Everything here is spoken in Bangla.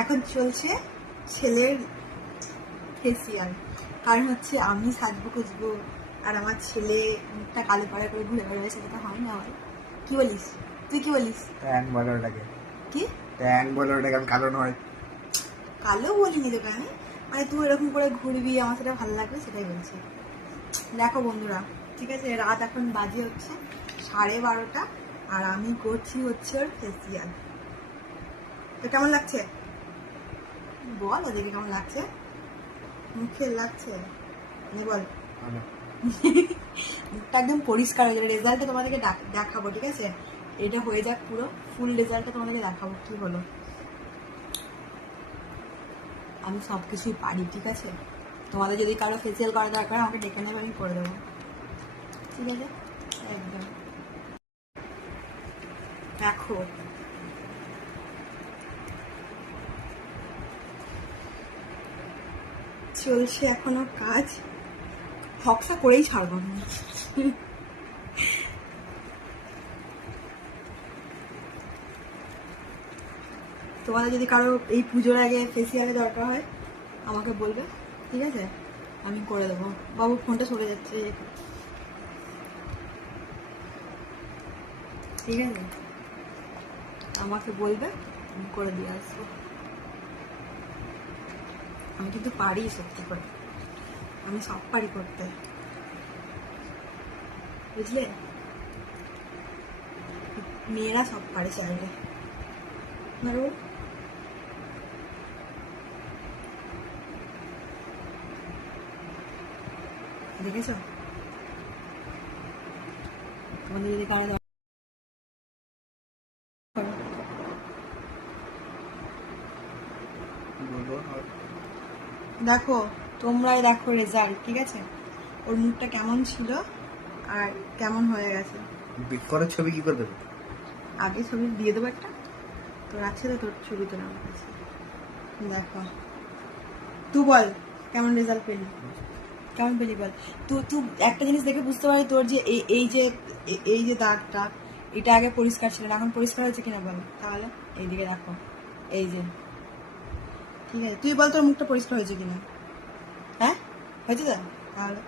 এখন চলছে ছেলের ফেসিয়াল, কারণ হচ্ছে আমি সাজবো খুঁজবো আর আমার ছেলে মুখটা কালো পাড়া করে ঘুরে বেড়াবে, সেটা হয় না। আমার কি বলিস তুই, কি বলিস? ট্যান বলে ওটাকে, কি ট্যান বলে ওটাকে, আমি কালো নয়। কালো বলিনি তোকে আমি, মানে তুই এরকম করে ঘুরবি আমার সেটা ভালো লাগবে সেটাই বলছি। দেখো বন্ধুরা, ঠিক আছে, রাত এখন বাজে হচ্ছে 12:30 আর আমি করছি হচ্ছে ওর ফেসিয়াল। তো কেমন লাগছে বল, ওদেরকে কেমন লাগছে? মুখে লাগছে বল। মুখটা একদম পরিষ্কার হয়ে যাবে, রেজাল্টটা তোমাদেরকে দেখাবো, ঠিক আছে? এটা হয়ে যাক, পুরো ফুল রেজাল্টটা তোমাদেরকে দেখাবো কি হলো। আমি সব কিছুই পারি, ঠিক আছে? তোমাদের যদি কারো ফেসিয়াল করা দরকার আমাকে ডেকে নেবে, আমি করে দেবো, ঠিক আছে? একদম। দেখো চলছে এখনো কাজ, হকসা করেই ছাড়বো না। তোমাদের যদি কারো এই পুজোর আগে ফেসিয়ালে দরকার হয় আমাকে বলবে, ঠিক আছে? আমি করে দেবো। বাবু ফোনটা সরে যাচ্ছে, ঠিক আছে? আমাকে বলবে, আমি করে দিয়ে আসবো। আমি কিন্তু পারি, সত্যি করে আমি সব পারি করতে, বুঝলে? মেয়েরা সব পারে চাইলে। ধরো দেখেছো, তোমাদের যদি কারো দেখো, তোমরাই দেখো রেজাল্ট, ঠিক আছে? ওর মুখটা কেমন ছিল আর কেমন হয়ে গেছে। বিট করার ছবি কি করে দেবো? আগে ছবি দিয়ে দেবো একটা, তোর আছে তো, তোর ছবি তো আমার কাছে। দেখো তুই বল কেমন রেজাল্ট পেলি, কেমন পেলি বল। তুই একটা জিনিস দেখে বুঝতে পারি, তোর যে এই যে দাগটা, এটা আগে পরিষ্কার ছিল না, এখন পরিষ্কার হয়েছে কিনা বল তাহলে। এইদিকে দেখো, এই যে, ঠিক আছে? তুই বল তোর মুখটা পরিষ্কার হয়েছে কিনা। হ্যাঁ, হয়েছে তো? তাহলে